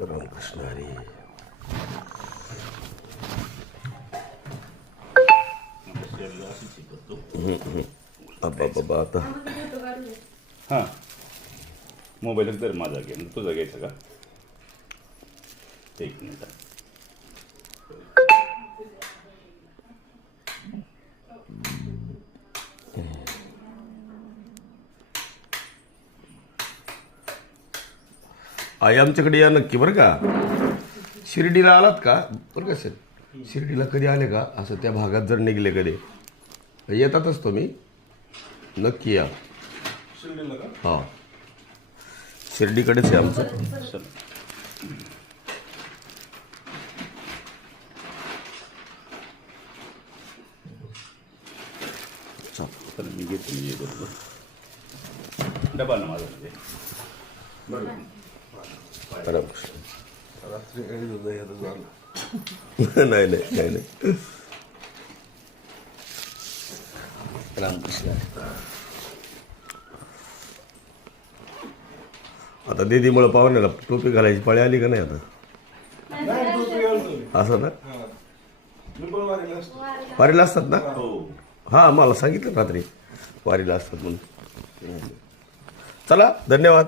रामकृष्ण हरी. अब्बा बाबा आता हां मोबाईल तर माझा घे तुझा घ्यायचा का? एक मिनिट. आई आमच्याकडे या नक्की बरं का. शिर्डीला आलात का बरं का सर? शिर्डीला कधी आले का असं त्या भागात जर निघले कधी येतातच तुम्ही नक्की या. हा शिर्डीकडेच आहे आमचं. तर मी घेतो मी बरोबर डबा ना माझा म्हणजे रामकृष्ण. नाही नाही काही नाही. रामकृष्ण. आता दीदीमुळे पाहुण्याला टोपी घालायची पाळी आली का नाही आता? असं ना वारीला असतात ना. हा मला सांगितलं रात्री वारीला असतात म्हणून. चला धन्यवाद.